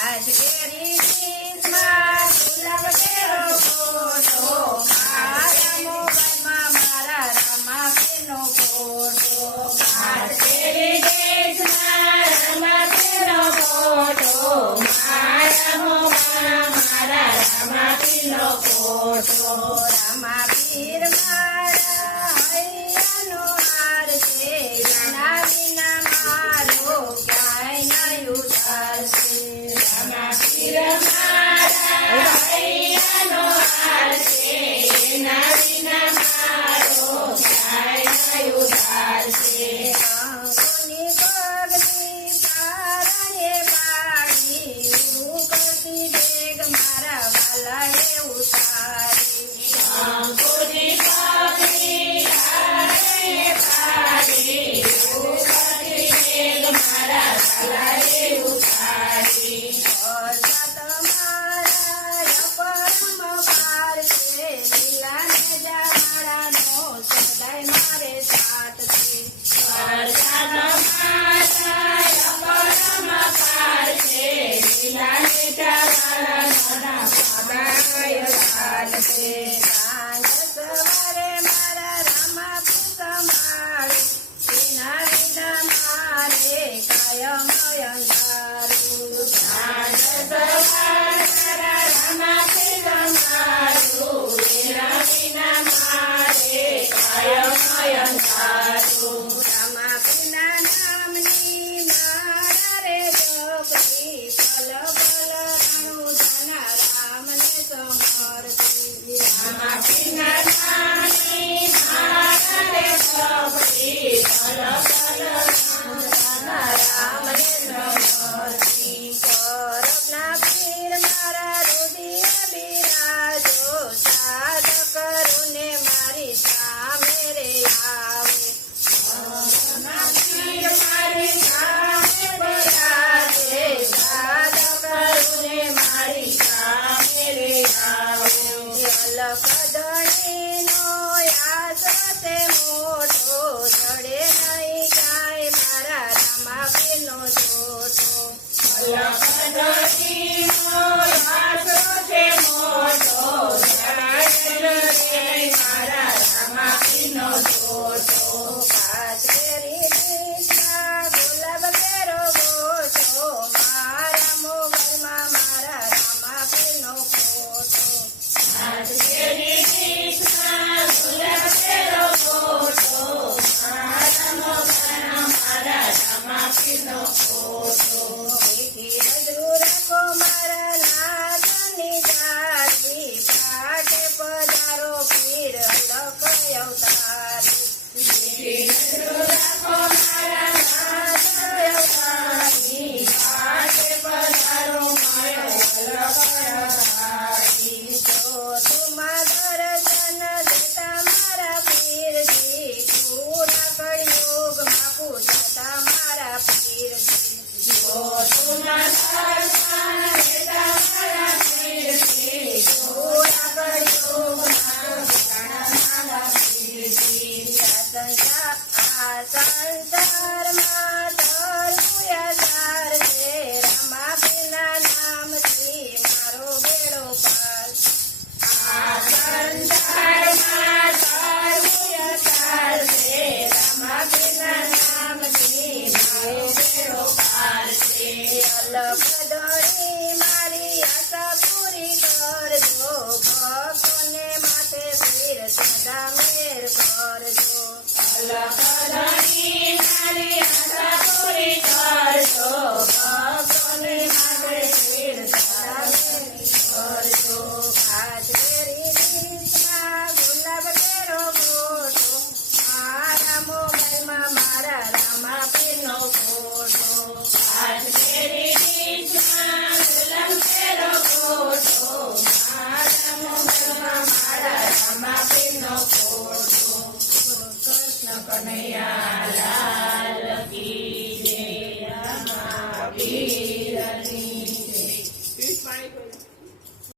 આજ કેરી ડીશમાં ગુલાબ કેરો ફોટો મારા મોબાઈલમાં મારા રમાપીરનો ફોટો આજ કેરી ડીશમાં રમાપીરનો ફોટો મારા મોબાઈલમાં મારા રમાપીરનો ફોટો રમાપીર મારા હૈયાનો હાર છે એના વિના મારો ક્યાંય ન ઉતારશે રમાપીર મારા હૈયાનો હાર છે એના વિના મારો ક્યાંય ન ઉતારશે કોની પગની તારાએ બાળી કરતી ડેગ મારા વાલાએ ઉતારી કોની પગની તારાએ બાળી કરતી ડેગ મારા વાલાએ ઉતારી વરસાદ મારા પરમ પાર છે લીલાને જાડાનો સદાય મારે સાથ છે વરસાદ મારા પરમ પાર છે લીલાને જાડાનો સદાય સાથ છે સાંજ સવારે મારા રમાપીર સંભાળે એના વિના મારે કાયમ અંધારું સાંજ સવારે મારા રમાપીર સંભાળું એના વિના મારે કાયમ અંધારું રમાપીરના નામની મારા રે જપતી પલ પલ અણુધના રામને સમર્પી રમાપીરના નામની મારા રે જપતી પલ પલ અણુધના રામને સમર્પી પરમના પીર મારા રુદિય બિરાજો સાદ કરુને મારી સામે રે આવે પરમના પીર મારી સામે બિરાજે સાદ કરુને મારી સામે રે આવે અલખ ધણીનો આશરો તે મોટો જડે નહીં કાંઈ મારા રમાપીરનો જોટો અલખ ધણીનો આશરો તે મોટો જડે નહીં મારા રમાપીરનો જોટો આજ કેરી ડીશમાં ગુલાબ કેરો ગોટો મારા મોબાઈલમાં મારા રમાપીરનો ફોટો આજ કેરી ડીશમાં ગુલાબ કેરો ગોટો મારા મોબાઈલમાં મારા રમાપીરનો ફોટો મીઠી નજરો રાખો મારા નાગની જાળી પાટે પધારો પીર અલખ અવતારી મીઠી નજરો રાખો મારા નાગની અવતારી પાટે પધારો મારો અલખ અવતારી જો તુમા દર્શન દેતા મારા પીરજી પૂરા કળિયુગમાં પૂજાતા મારા પીરજી જો તુમા દર્શન દેતા મારા પીરજી પૂરા કળિયુગમાં પૂજાતા મારા પીરજી આ સંસારમાં ધર્મ યાર છે રમાપીરના નામથી મારો બેડો પાર આ સંસારમાં ધર્મ યાર છે રમાપીરના નામથી મારો બેડો પાર છે અલખ ધણી મારી આશા પૂરી કરજો ભક્તોને માથે પીર સદા મેર કરજો અલખ ધણી મારી આશા પૂરી કરજો ભક્તોને માથે પીર સદા મેર કરજો આજ કેરી ડીશમાં ગુલાબ કેરો ફોટો મારા મોબાઈલમાં મારા રમાપીરનો ફોટો આજ કેરી ડીશમાં ગુલાબ કેરો ફોટો મારા મોબાઈલમાં મારા રમાપીરનો ફોટો કૃષ્ણ કનૈયા